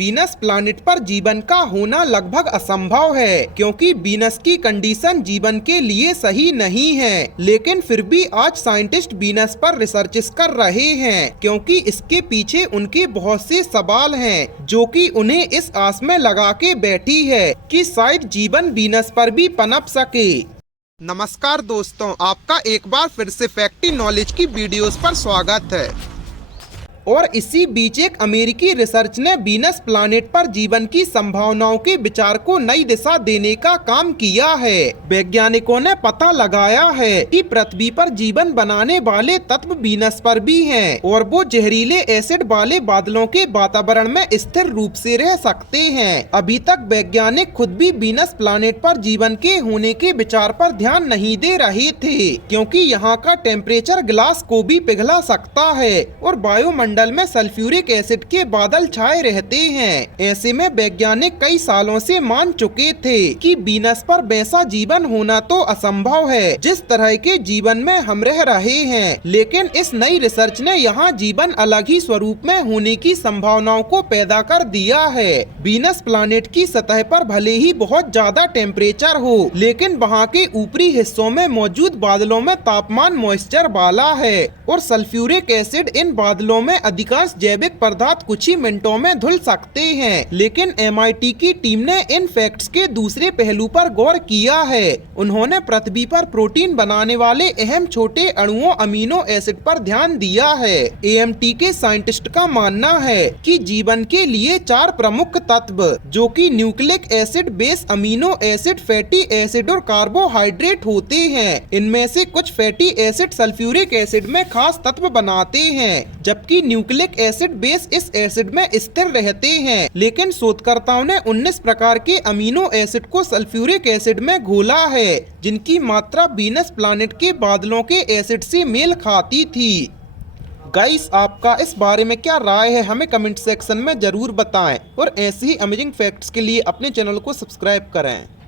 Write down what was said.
Venus planet पर जीवन का होना लगभग असंभव है, क्योंकि वीनस की कंडीशन जीवन के लिए सही नहीं है। लेकिन फिर भी आज साइंटिस्ट वीनस पर रिसर्चेस कर रहे हैं, क्योंकि इसके पीछे उनके बहुत से सवाल हैं, जो कि उन्हें इस आस में लगा के बैठी है कि शायद जीवन वीनस पर भी पनप सके। नमस्कार दोस्तों, आपका एक बार फिर से फैक्टी नॉलेज की वीडियोस पर स्वागत है। और इसी बीच एक अमेरिकी रिसर्च ने वीनस प्लैनेट पर जीवन की संभावनाओं के विचार को नई दिशा देने का काम किया है। वैज्ञानिकों ने पता लगाया है कि पृथ्वी पर जीवन बनाने वाले तत्व वीनस पर भी हैं, और वो जहरीले एसिड वाले बादलों के वातावरण में स्थिर रूप से रह सकते हैं। अभी तक वैज्ञानिक खुद भी वीनस प्लैनेट पर जीवन के होने के विचार पर ध्यान नहीं दे रहे थे, क्योंकि यहाँ का टेम्परेचर ग्लास को भी पिघला सकता है और वायुमंडल में सल्फ्यूरिक एसिड के बादल छाए रहते हैं। ऐसे में वैज्ञानिक कई सालों से मान चुके थे कि वीनस पर वैसा जीवन होना तो असंभव है जिस तरह के जीवन में हम रह रहे हैं। लेकिन इस नई रिसर्च ने यहाँ जीवन अलग ही स्वरूप में होने की संभावनाओं को पैदा कर दिया है। वीनस प्लैनेट की सतह पर भले ही बहुत ज्यादा टेम्परेचर हो, लेकिन वहाँ के ऊपरी हिस्सों में मौजूद बादलों में तापमान मॉइस्चर वाला है, और सल्फ्यूरिक एसिड इन बादलों में अधिकांश जैविक पदार्थ कुछ ही मिनटों में धुल सकते हैं। लेकिन MIT की टीम ने इन फैक्ट्स के दूसरे पहलू पर गौर किया है। उन्होंने पृथ्वी पर प्रोटीन बनाने वाले अहम छोटे अणुओं अमीनो एसिड पर ध्यान दिया है। AMT के साइंटिस्ट का मानना है कि जीवन के लिए 4 प्रमुख तत्व, जो कि nucleic acid, base amino acid, fatty acid और कार्बोहाइड्रेट होते हैं। इनमें से कुछ फैटी एसिड सल्फ्यूरिक एसिड में खास तत्व बनाते हैं, जबकि न्यूक्लिक एसिड बेस इस एसिड में स्थिर रहते हैं। लेकिन शोधकर्ताओं ने 19 प्रकार के अमीनो एसिड को सल्फ्यूरिक एसिड में घोला है, जिनकी मात्रा वीनस प्लैनेट के बादलों के एसिड से मेल खाती थी। गाइस, आपका इस बारे में क्या राय है, हमें कमेंट सेक्शन में जरूर बताएं, और ऐसे ही अमेजिंग फैक्ट्स के लिए अपने चैनल को सब्सक्राइब करें।